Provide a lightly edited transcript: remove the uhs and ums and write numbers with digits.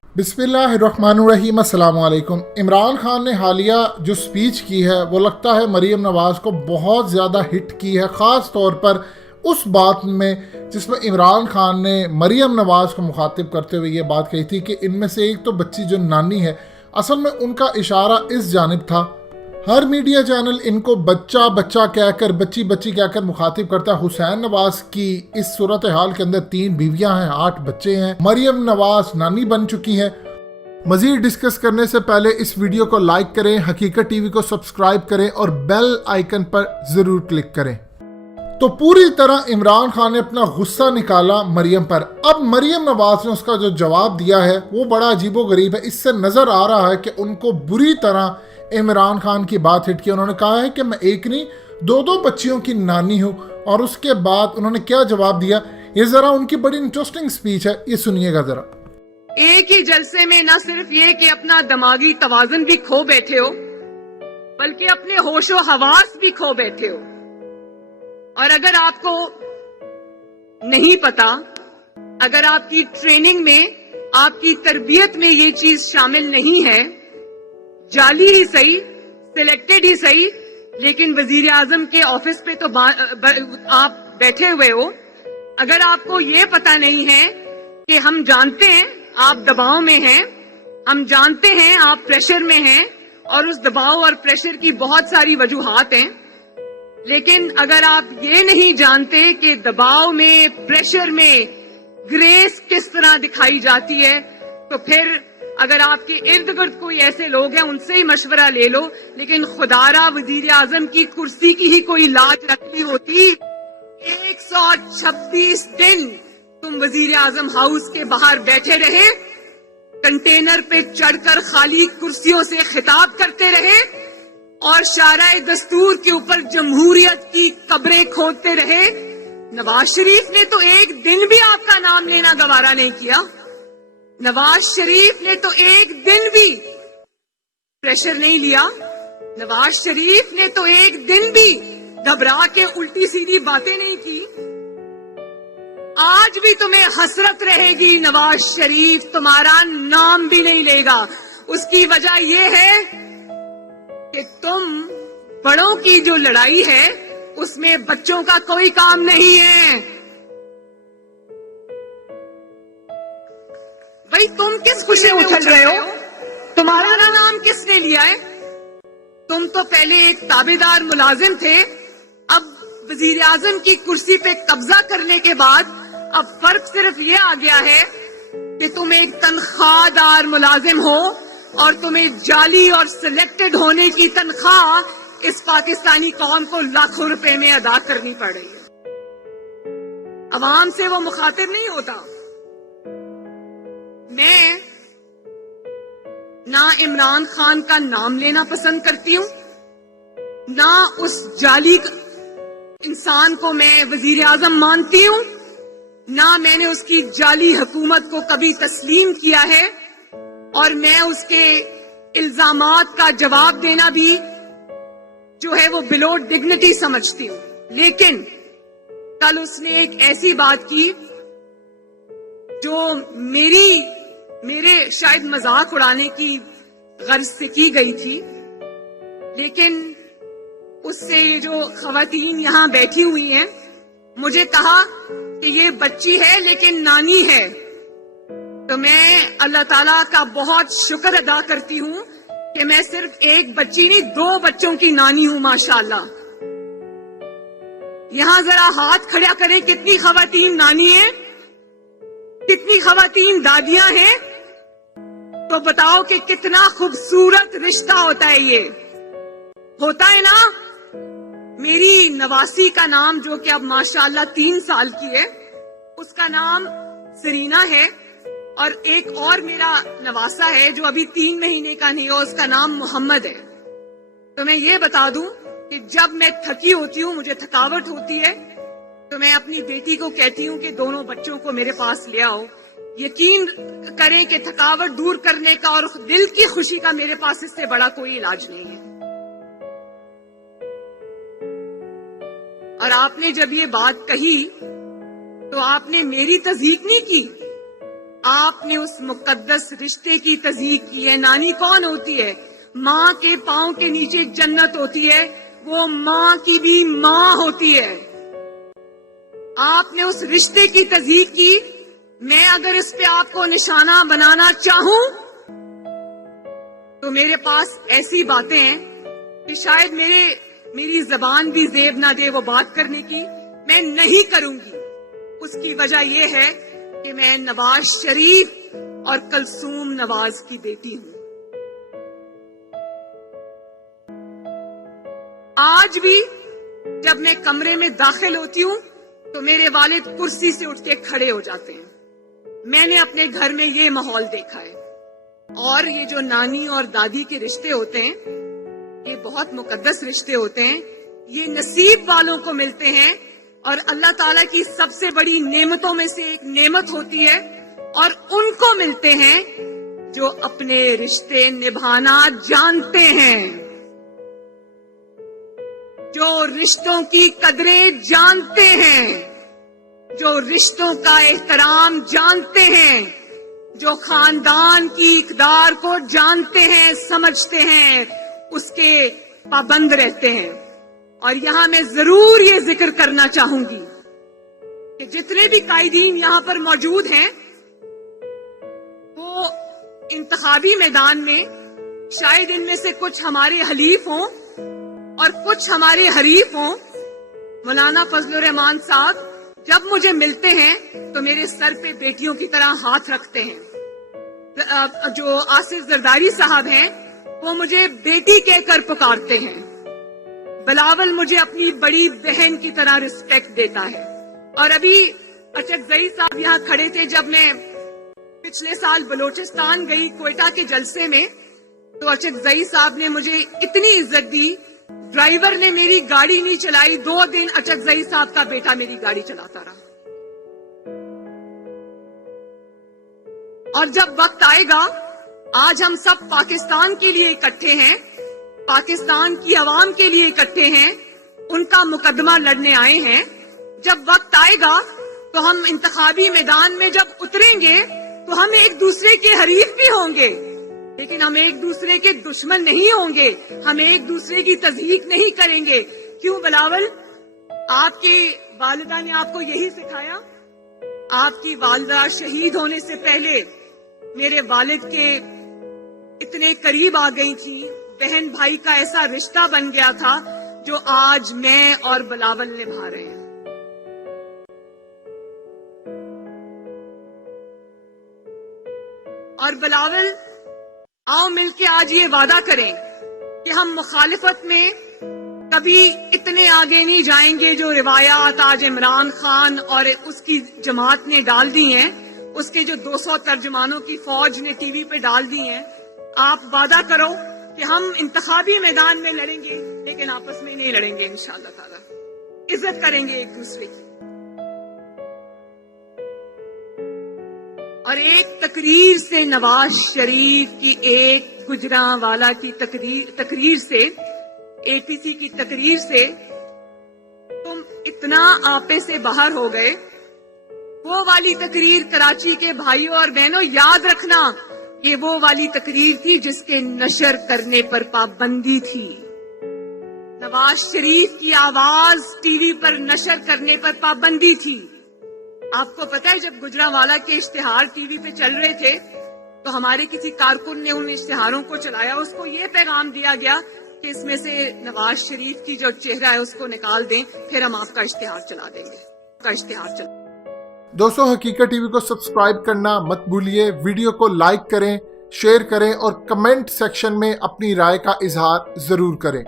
बिस्मिल्लाहिर्रहमानिर्रहीम। अस्सलाम वालेकुम। इमरान खान ने हालिया जो स्पीच की है वो लगता है मरीम नवाज़ को बहुत ज़्यादा हिट की है, ख़ास तौर पर उस बात में जिसमें इमरान खान ने मरीम नवाज़ को मुखातिब करते हुए ये बात कही थी कि इनमें से एक तो बच्ची जो नानी है, असल में उनका इशारा इस जानिब था। हर मीडिया चैनल इनको बच्चा बच्चा कहकर, बच्ची बच्ची कहकर मुखातिब करता है। हुसैन नवाज की इस सूरत हाल के अंदर 3 बीवियां हैं, 8 बच्चे हैं। मरियम नवाज नानी बन चुकी हैं। मजीद डिस्कस करने से पहले इस वीडियो को लाइक करें, हकीकत टीवी को सब्सक्राइब करें और बेल आइकन पर जरूर क्लिक करें। तो पूरी तरह इमरान खान ने अपना गुस्सा निकाला मरियम पर। अब मरियम नवाज ने उसका जो जवाब दिया है वो बड़ा अजीबोगरीब है। इससे नजर आ रहा है कि उनको बुरी तरह इमरान खान की बात हिट की। उन्होंने कहा है कि मैं एक नहीं 2 बच्चियों की नानी हूं। और उसके बाद उन्होंने क्या जवाब दिया, ये जरा उनकी बड़ी इंटरेस्टिंग स्पीच है, ये सुनिएगा जरा। एक ही जलसे में न सिर्फ ये कि अपना दिमागी तवाज़ुन भी खो बैठे हो, बल्कि अपने होशो हवास भी खो बैठे हो। और अगर आपको नहीं पता, अगर आपकी ट्रेनिंग में, आपकी तरबियत में ये चीज शामिल नहीं है, जाली ही सही, सिलेक्टेड ही सही, लेकिन वजीर आजम के ऑफिस पे तो आप बैठे हुए हो। अगर आपको ये पता नहीं है कि हम जानते हैं आप दबाव में हैं, हम जानते हैं आप प्रेशर में हैं, और उस दबाव और प्रेशर की बहुत सारी वजूहात हैं, लेकिन अगर आप ये नहीं जानते कि दबाव में, प्रेशर में ग्रेस किस तरह दिखाई जाती है, तो फिर अगर आपके इर्द गिर्द कोई ऐसे लोग हैं उनसे ही मशवरा ले लो। लेकिन खुदारा वजीर आजम की कुर्सी की ही कोई लाज रखनी होती, 126 दिन तुम वजीर आजम हाउस के बाहर बैठे रहे, कंटेनर पे चढ़कर खाली कुर्सियों से खिताब करते रहे और शाराए दस्तूर के ऊपर जमहूरियत की कब्रें खोदते रहे। नवाज शरीफ ने तो एक दिन भी आपका नाम लेना गवारा नहीं किया। नवाज शरीफ ने तो एक दिन भी प्रेशर नहीं लिया। नवाज शरीफ ने तो एक दिन भी घबरा के उल्टी सीधी बातें नहीं की। आज भी तुम्हें हसरत रहेगी, नवाज शरीफ तुम्हारा नाम भी नहीं लेगा। उसकी वजह यह है कि तुम बड़ों की जो लड़ाई है उसमें बच्चों का कोई काम नहीं है। भाई तुम किस खुशी में उछल रहे हो? तुम्हारा नाम किसने लिया है? तुम तो पहले एक ताबेदार मुलाजिम थे, अब वजीर आजम की कुर्सी पे कब्जा करने के बाद अब फर्क सिर्फ ये आ गया है कि तुम एक तनख्वाहदार मुलाजिम हो और तुम्हें जाली और सिलेक्टेड होने की तनख्वाह इस पाकिस्तानी कौम को लाखों रुपए में अदा करनी पड़ रही है। अवाम से वो मुखातिब नहीं होता। मैं ना इमरान खान का नाम लेना पसंद करती हूं, ना उस जाली इंसान को मैं वजीर आजम मानती हूं, ना मैंने उसकी जाली हुकूमत को कभी तस्लीम किया है, और मैं उसके इल्जामात का जवाब देना भी जो है वो बिलो डिग्निटी समझती हूं। लेकिन कल उसने एक ऐसी बात की जो मेरे शायद मजाक उड़ाने की गर्ज से की गई थी, लेकिन उससे ये जो खवातीन यहाँ बैठी हुई हैं, मुझे कहा कि ये बच्ची है लेकिन नानी है। तो मैं अल्लाह ताला का बहुत शुक्र अदा करती हूँ कि मैं सिर्फ एक बच्ची नहीं 2 बच्चों की नानी हूँ, माशाअल्लाह। यहाँ जरा हाथ खड़ा करें, कितनी खवातीन नानी है, कितनी खवातीन दादियां हैं, तो बताओ कि कितना खूबसूरत रिश्ता होता है। ये होता है ना। मेरी नवासी का नाम, जो कि अब माशाअल्लाह 3 साल की है, उसका नाम सरीना है, और एक और मेरा नवासा है जो अभी 3 महीने का नहीं हो, उसका नाम मोहम्मद है। तो मैं ये बता दूं कि जब मैं थकी होती हूँ, मुझे थकावट होती है, तो मैं अपनी बेटी को कहती हूँ कि दोनों बच्चों को मेरे पास ले आओ। यकीन करें कि थकावट दूर करने का और दिल की खुशी का मेरे पास इससे बड़ा कोई इलाज नहीं है। और आपने जब ये बात कही तो आपने मेरी तस्दीक नहीं की, आपने उस मुकद्दस रिश्ते की तज़दीक की है। नानी कौन होती है? माँ के पाँव के नीचे एक जन्नत होती है, वो माँ की भी माँ होती है। आपने उस रिश्ते की तज़दीक की। मैं अगर इस पे आपको निशाना बनाना चाहूं तो मेरे पास ऐसी बातें हैं कि शायद मेरी जबान भी जेब ना दे वो बात करने की, मैं नहीं करूंगी। उसकी वजह यह है कि मैं नवाज शरीफ और कलसूम नवाज की बेटी हूं। आज भी जब मैं कमरे में दाखिल होती हूं तो मेरे वालिद कुर्सी से उठ के खड़े हो जाते हैं। मैंने अपने घर में ये माहौल देखा है। और ये जो नानी और दादी के रिश्ते होते हैं, ये बहुत मुकद्दस रिश्ते होते हैं। ये नसीब वालों को मिलते हैं और अल्लाह ताला की सबसे बड़ी नेमतों में से एक नेमत होती है, और उनको मिलते हैं जो अपने रिश्ते निभाना जानते हैं, जो रिश्तों की कदरें जानते हैं, जो रिश्तों का एहतराम जानते हैं, जो खानदान की इकदार को जानते हैं, समझते हैं, उसके पाबंद रहते हैं। और यहां मैं जरूर ये जिक्र करना चाहूंगी कि जितने भी कायदीन यहां पर मौजूद हैं, वो इंतखाबी मैदान में शायद इनमें से कुछ हमारे हलीफ हों और कुछ हमारे हरीफ हों। मौलाना फजलुर रहमान साहब जब मुझे मिलते हैं तो मेरे सर पे बेटियों की तरह हाथ रखते हैं। जो आसिफ जरदारी साहब हैं वो मुझे बेटी कहकर पुकारते हैं। बिलावल मुझे अपनी बड़ी बहन की तरह रिस्पेक्ट देता है। और अभी अचकजई साहब यहाँ खड़े थे जब मैं पिछले साल बलोचिस्तान गई क्वेटा के जलसे में, तो अचकजई साहब ने मुझे इतनी इज्जत दी, ड्राइवर ने मेरी गाड़ी नहीं चलाई। 2 दिन अचकजई साहब का बेटा मेरी गाड़ी चलाता रहा। और जब वक्त आएगा, आज हम सब पाकिस्तान के लिए इकट्ठे हैं, पाकिस्तान की आवाम के लिए इकट्ठे हैं, उनका मुकदमा लड़ने आए हैं। जब वक्त आएगा तो हम इंतखाबी मैदान में जब उतरेंगे तो हम एक दूसरे के हरीफ भी होंगे, लेकिन हम एक दूसरे के दुश्मन नहीं होंगे। हम एक दूसरे की तज़हीक नहीं करेंगे। क्यों बिलावल? आपकी वालिदा ने आपको यही सिखाया। आपकी वालिदा शहीद होने से पहले मेरे वालिद के इतने करीब आ गई थी, बहन भाई का ऐसा रिश्ता बन गया था जो आज मैं और बिलावल निभा रहे हैं। और बिलावल, आओ मिलके आज ये वादा करें कि हम मुखालिफत में कभी इतने आगे नहीं जाएंगे जो रिवायात आज इमरान खान और उसकी जमात ने डाल दी हैं, उसके जो 200 तर्जमानों की फौज ने टीवी पे डाल दी हैं। आप वादा करो कि हम इंतखाबी मैदान में लड़ेंगे, लेकिन आपस में नहीं लड़ेंगे इंशाअल्लाह ताला। इज्जत करेंगे एक दूसरे की। और एक तकरीर से, नवाज शरीफ की एक गुजरांवाला की तकरीर से, एपीसी की तकरीर से तुम इतना आपे से बाहर हो गए। वो वाली तकरीर कराची के भाइयों और बहनों याद रखना, ये वो वाली तकरीर थी जिसके नशर करने पर पाबंदी थी। नवाज शरीफ की आवाज टीवी पर नशर करने पर पाबंदी थी। आपको पता है जब गुजरांवाला के इश्तिहार टीवी पे चल रहे थे तो हमारे किसी कारकुन ने उन इश्तिहारों को चलाया, उसको ये पैगाम दिया गया कि इसमें से नवाज शरीफ की जो चेहरा है उसको निकाल दें, फिर हम आपका इश्तिहार चला देंगे। दोस्तों, हकीकत टीवी को सब्सक्राइब करना मत भूलिए, वीडियो को लाइक करें, शेयर करें और कमेंट सेक्शन में अपनी राय का इजहार जरूर करें।